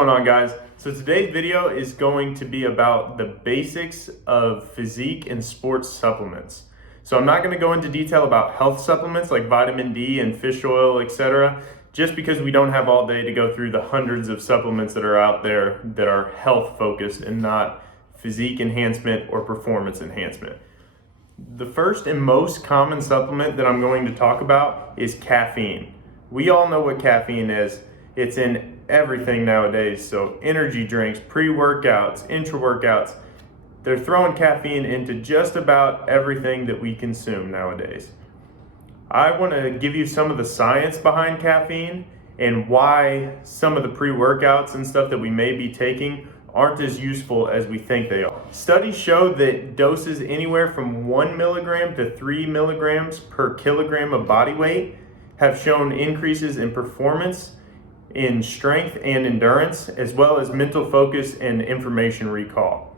going on, guys? So today's video is going to be about the basics of physique and sports supplements. So I'm not going to go into detail about health supplements like vitamin D and fish oil, etc., just because we don't have all day to go through the hundreds of supplements that are out there that are health focused and not physique enhancement or performance enhancement. The first and most common supplement that I'm going to talk about is caffeine. We all know what caffeine is. It's in everything nowadays. So energy drinks, pre-workouts, intra-workouts, they're throwing caffeine into just about everything that we consume nowadays. I want to give you some of the science behind caffeine and why some of the pre-workouts and stuff that we may be taking aren't as useful as we think they are. Studies show that doses anywhere from 1 milligram to 3 milligrams per kilogram of body weight have shown increases in performance, in strength and endurance, as well as mental focus and information recall.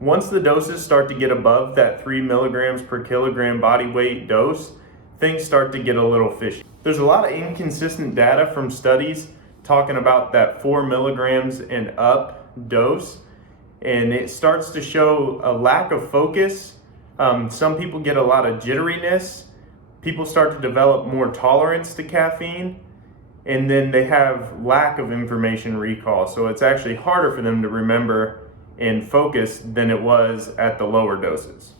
Once the doses start to get above that 3 milligrams per kilogram body weight dose, things start to get a little fishy. There's a lot of inconsistent data from studies talking about that 4 milligrams and up dose, and it starts to show a lack of focus. Some people get a lot of jitteriness. People start to develop more tolerance to caffeine, and then they have lack of information recall. So it's actually harder for them to remember and focus than it was at the lower doses.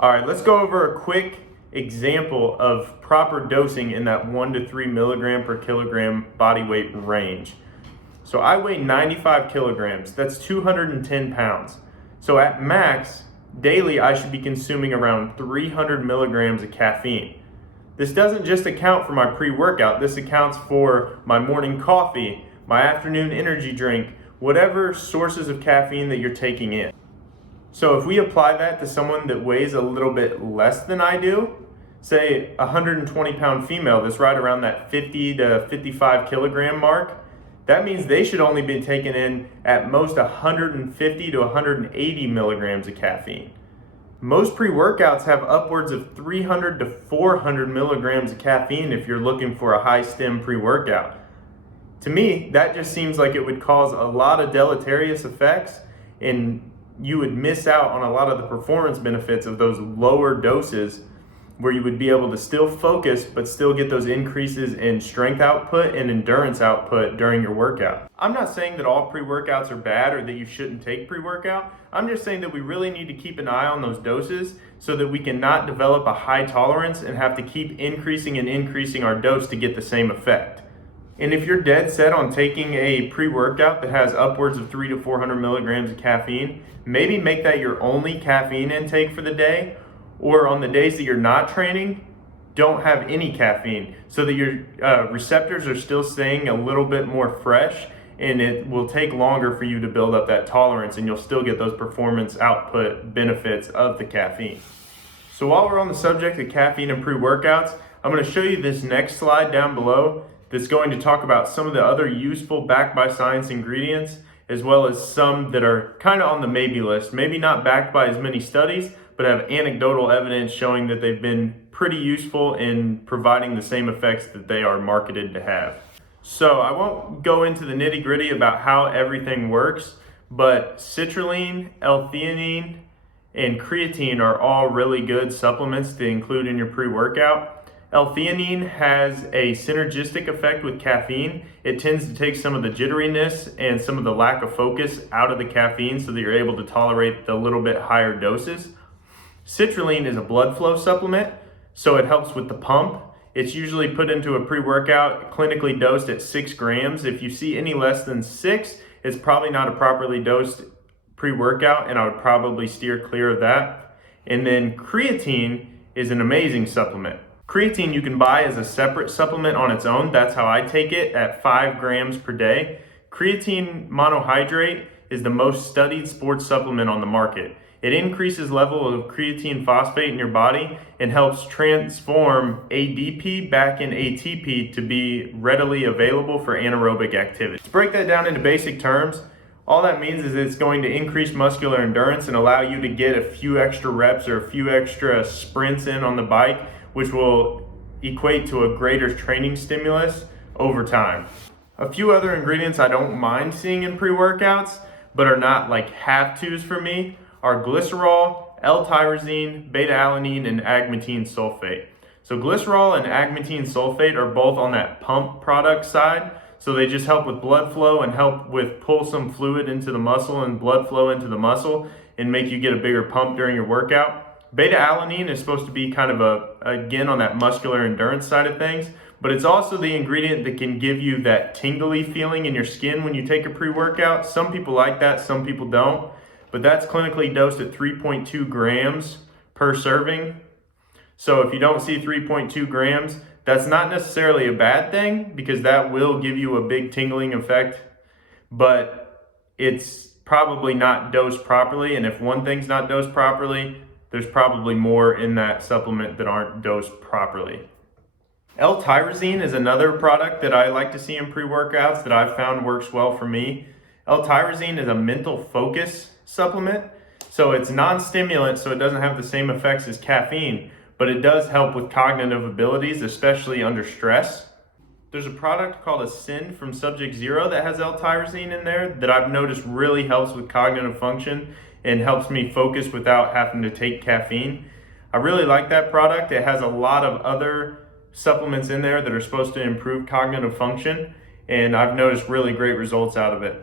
All right, let's go over a quick example of proper dosing in that 1 to 3 milligram per kilogram body weight range. So I weigh 95 kilograms, that's 210 pounds. So at max, daily I should be consuming around 300 milligrams of caffeine. This doesn't just account for my pre-workout, this accounts for my morning coffee, my afternoon energy drink, whatever sources of caffeine that you're taking in. So if we apply that to someone that weighs a little bit less than I do, say a 120 pound female that's right around that 50 to 55 kilogram mark, that means they should only be taking in at most 150 to 180 milligrams of caffeine. Most pre-workouts have upwards of 300 to 400 milligrams of caffeine if you're looking for a high stem pre-workout. To me, that just seems like it would cause a lot of deleterious effects, and you would miss out on a lot of the performance benefits of those lower doses, where you would be able to still focus but still get those increases in strength output and endurance output during your workout. I'm not saying that all pre-workouts are bad or that you shouldn't take pre-workout. I'm just saying that we really need to keep an eye on those doses so that we can not develop a high tolerance and have to keep increasing and increasing our dose to get the same effect. And if you're dead set on taking a pre-workout that has upwards of 300 to 400 milligrams of caffeine, maybe make that your only caffeine intake for the day. Or on the days that you're not training, don't have any caffeine so that your receptors are still staying a little bit more fresh, and it will take longer for you to build up that tolerance, and you'll still get those performance output benefits of the caffeine. So while we're on the subject of caffeine and pre-workouts, I'm going to show you this next slide down below that's going to talk about some of the other useful backed by science ingredients, as well as some that are kind of on the maybe list, maybe not backed by as many studies, but have anecdotal evidence showing that they've been pretty useful in providing the same effects that they are marketed to have. So I won't go into the nitty gritty about how everything works, but citrulline, L-theanine, and creatine are all really good supplements to include in your pre-workout. L-theanine has a synergistic effect with caffeine. It tends to take some of the jitteriness and some of the lack of focus out of the caffeine so that you're able to tolerate the little bit higher doses. Citrulline is a blood flow supplement, so it helps with the pump. It's usually put into a pre-workout, clinically dosed at 6 grams. If you see any less than 6, it's probably not a properly dosed pre-workout, and I would probably steer clear of that. And then creatine is an amazing supplement. Creatine you can buy as a separate supplement on its own. That's how I take it, at 5 grams per day. Creatine monohydrate is the most studied sports supplement on the market. It increases level of creatine phosphate in your body and helps transform ADP back in ATP to be readily available for anaerobic activity. To break that down into basic terms, all that means is it's going to increase muscular endurance and allow you to get a few extra reps or a few extra sprints in on the bike, which will equate to a greater training stimulus over time. A few other ingredients I don't mind seeing in pre-workouts, but are not like have-tos for me, are glycerol, L-tyrosine, beta-alanine, and agmatine sulfate. So glycerol and agmatine sulfate are both on that pump product side. So they just help with blood flow and help with pull some fluid into the muscle and blood flow into the muscle and make you get a bigger pump during your workout. Beta-alanine is supposed to be kind of again on that muscular endurance side of things, but it's also the ingredient that can give you that tingly feeling in your skin when you take a pre-workout. Some people like that, some people don't, but that's clinically dosed at 3.2 grams per serving. So if you don't see 3.2 grams, that's not necessarily a bad thing because that will give you a big tingling effect, but it's probably not dosed properly. And if one thing's not dosed properly, there's probably more in that supplement that aren't dosed properly. L-tyrosine is another product that I like to see in pre-workouts that I've found works well for me. L-tyrosine is a mental focus supplement. So it's non-stimulant, so it doesn't have the same effects as caffeine, but it does help with cognitive abilities, especially under stress. There's a product called Ascend from Subject Zero that has L-tyrosine in there that I've noticed really helps with cognitive function and helps me focus without having to take caffeine. I really like that product. It has a lot of other supplements in there that are supposed to improve cognitive function, and I've noticed really great results out of it.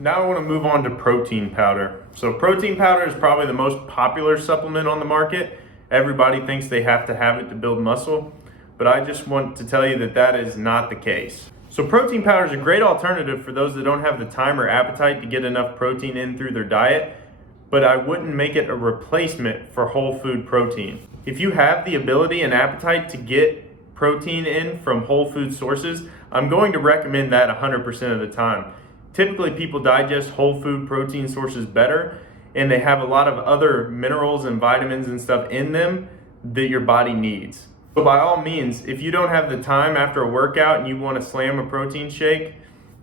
Now I want to move on to protein powder. So protein powder is probably the most popular supplement on the market. Everybody thinks they have to have it to build muscle, but I just want to tell you that that is not the case. So protein powder is a great alternative for those that don't have the time or appetite to get enough protein in through their diet, but I wouldn't make it a replacement for whole food protein. If you have the ability and appetite to get protein in from whole food sources, I'm going to recommend that 100% of the time. Typically people digest whole food protein sources better, and they have a lot of other minerals and vitamins and stuff in them that your body needs. But by all means, if you don't have the time after a workout and you want to slam a protein shake,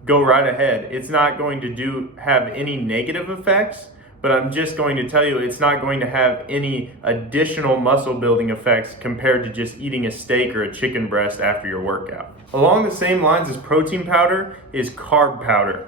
go right ahead. It's not going to have any negative effects, but I'm just going to tell you it's not going to have any additional muscle building effects compared to just eating a steak or a chicken breast after your workout. Along the same lines as protein powder is carb powder.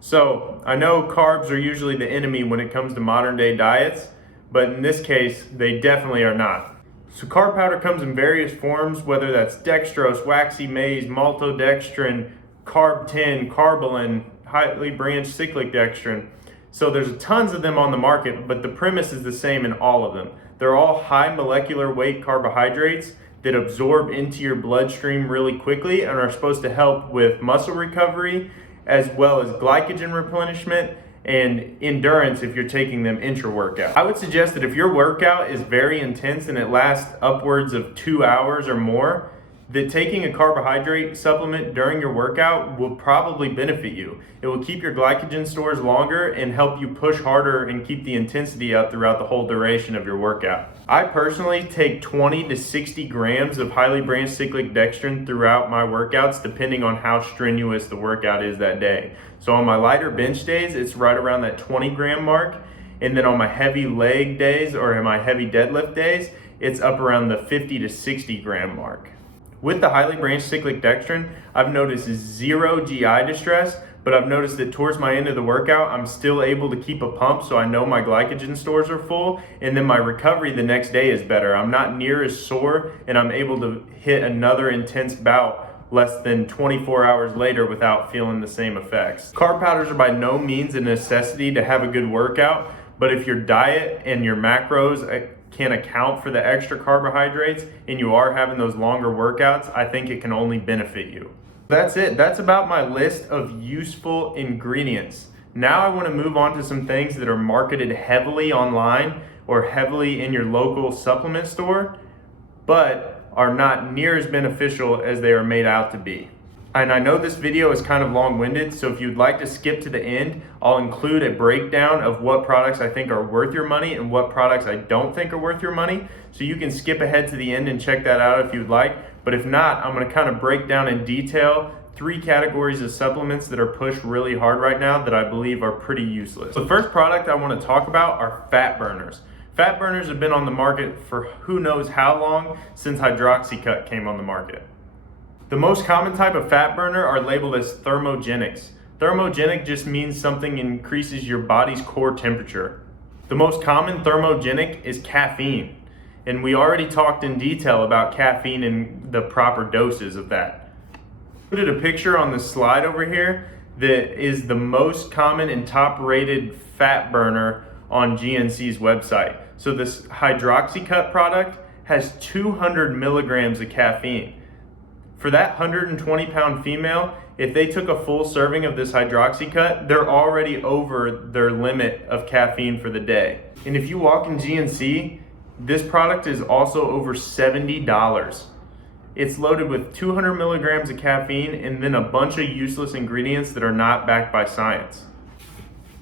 So I know carbs are usually the enemy when it comes to modern day diets, but in this case, they definitely are not. So carb powder comes in various forms, whether that's dextrose, waxy maize, maltodextrin, carb-10, carbolin, highly branched cyclic dextrin. So there's tons of them on the market, but the premise is the same in all of them. They're all high molecular weight carbohydrates that absorb into your bloodstream really quickly and are supposed to help with muscle recovery as well as glycogen replenishment and endurance if you're taking them intra-workout. I would suggest that if your workout is very intense and it lasts upwards of 2 hours or more, that taking a carbohydrate supplement during your workout will probably benefit you. It will keep your glycogen stores longer and help you push harder and keep the intensity up throughout the whole duration of your workout. I personally take 20 to 60 grams of highly branched cyclic dextrin throughout my workouts, depending on how strenuous the workout is that day. So on my lighter bench days, it's right around that 20 gram mark. And then on my heavy leg days or my heavy deadlift days, it's up around the 50 to 60 gram mark. With the highly branched cyclic dextrin, I've noticed zero GI distress, but I've noticed that towards my end of the workout, I'm still able to keep a pump so I know my glycogen stores are full, and then my recovery the next day is better. I'm not near as sore, and I'm able to hit another intense bout less than 24 hours later without feeling the same effects. Carb powders are by no means a necessity to have a good workout, but if your diet and your macros can account for the extra carbohydrates and you are having those longer workouts, I think it can only benefit you. That's it. That's about my list of useful ingredients. Now I want to move on to some things that are marketed heavily online or heavily in your local supplement store, but are not near as beneficial as they are made out to be. And I know this video is kind of long-winded, so if you'd like to skip to the end, I'll include a breakdown of what products I think are worth your money and what products I don't think are worth your money. So you can skip ahead to the end and check that out if you'd like. But if not, I'm gonna kind of break down in detail 3 categories of supplements that are pushed really hard right now that I believe are pretty useless. The first product I wanna talk about are fat burners. Fat burners have been on the market for who knows how long since Hydroxycut came on the market. The most common type of fat burner are labeled as thermogenics. Thermogenic just means something increases your body's core temperature. The most common thermogenic is caffeine. And we already talked in detail about caffeine and the proper doses of that. I put a picture on the slide over here that is the most common and top rated fat burner on GNC's website. So this Hydroxycut product has 200 milligrams of caffeine. For that 120 pound female, if they took a full serving of this Hydroxycut, they're already over their limit of caffeine for the day. And if you walk in GNC, this product is also over $70. It's loaded with 200 milligrams of caffeine and then a bunch of useless ingredients that are not backed by science.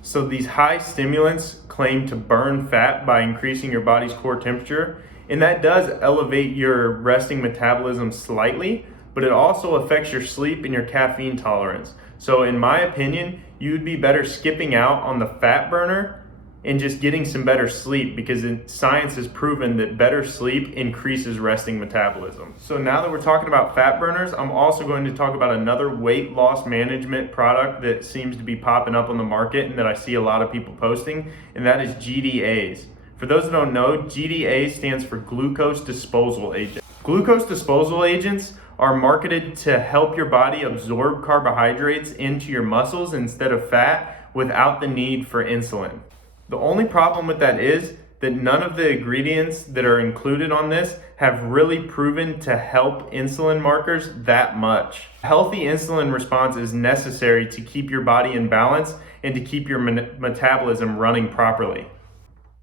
So these high stimulants claim to burn fat by increasing your body's core temperature, and that does elevate your resting metabolism slightly, but it also affects your sleep and your caffeine tolerance. So in my opinion, you would be better skipping out on the fat burner and just getting some better sleep, because science has proven that better sleep increases resting metabolism. So now that we're talking about fat burners, I'm also going to talk about another weight loss management product that seems to be popping up on the market and that I see a lot of people posting, and that is GDAs. For those that don't know, GDA stands for glucose disposal agent. Glucose disposal agents are marketed to help your body absorb carbohydrates into your muscles instead of fat without the need for insulin. The only problem with that is that none of the ingredients that are included on this have really proven to help insulin markers that much. A healthy insulin response is necessary to keep your body in balance and to keep your metabolism running properly.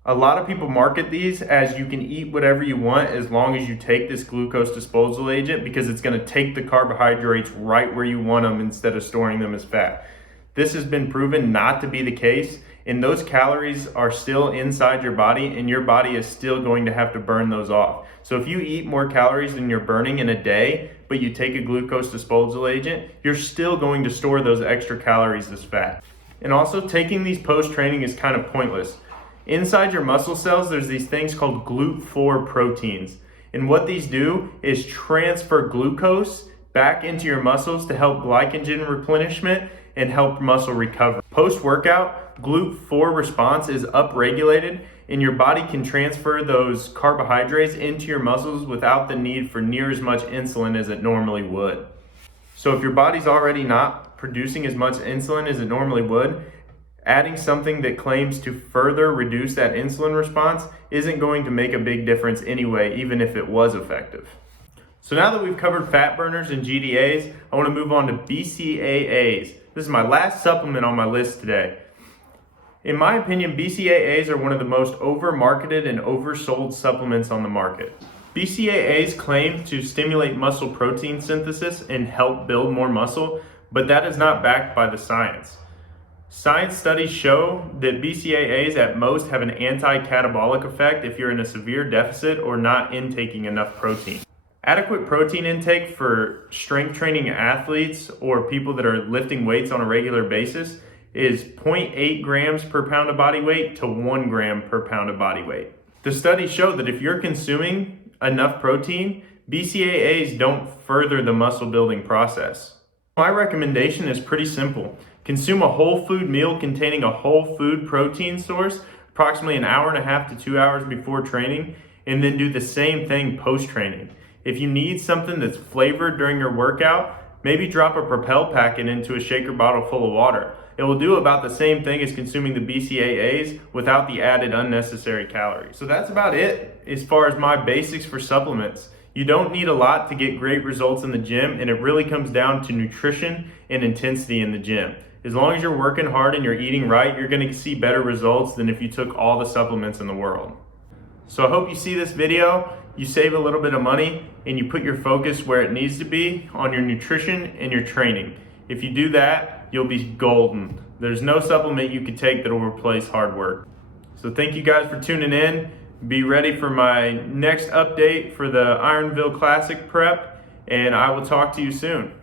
A lot of people market these as you can eat whatever you want as long as you take this glucose disposal agent, because it's going to take the carbohydrates right where you want them instead of storing them as fat. This has been proven not to be the case, and those calories are still inside your body, and your body is still going to have to burn those off. So if you eat more calories than you're burning in a day, but you take a glucose disposal agent, you're still going to store those extra calories as fat. And also, taking these post-training is kind of pointless. Inside your muscle cells, there's these things called GLUT4 proteins. And what these do is transfer glucose back into your muscles to help glycogen replenishment and help muscle recovery. Post-workout, GLUT4 response is upregulated, and your body can transfer those carbohydrates into your muscles without the need for near as much insulin as it normally would. So if your body's already not producing as much insulin as it normally would, adding something that claims to further reduce that insulin response isn't going to make a big difference anyway, even if it was effective. So now that we've covered fat burners and GDAs, I want to move on to BCAAs. This is my last supplement on my list today. In my opinion, BCAAs are one of the most over-marketed and oversold supplements on the market. BCAAs claim to stimulate muscle protein synthesis and help build more muscle, but that is not backed by the science. Science studies show that BCAAs at most have an anti-catabolic effect if you're in a severe deficit or not intaking enough protein. Adequate protein intake for strength training athletes or people that are lifting weights on a regular basis is 0.8 grams per pound of body weight to 1 gram per pound of body weight. The studies show that if you're consuming enough protein, BCAAs don't further the muscle building process. My recommendation is pretty simple. Consume a whole food meal containing a whole food protein source approximately an hour and a half to 2 hours before training, and then do the same thing post-training. If you need something that's flavored during your workout, maybe drop a Propel packet into a shaker bottle full of water. It will do about the same thing as consuming the BCAAs without the added unnecessary calories. So that's about it as far as my basics for supplements. You don't need a lot to get great results in the gym, and it really comes down to nutrition and intensity in the gym. As long as you're working hard and you're eating right, you're gonna see better results than if you took all the supplements in the world. So I hope you see this video, you save a little bit of money, and you put your focus where it needs to be on your nutrition and your training. If you do that, you'll be golden. There's no supplement you can take that will replace hard work. So thank you guys for tuning in. Be ready for my next update for the Ironville Classic prep, and I will talk to you soon.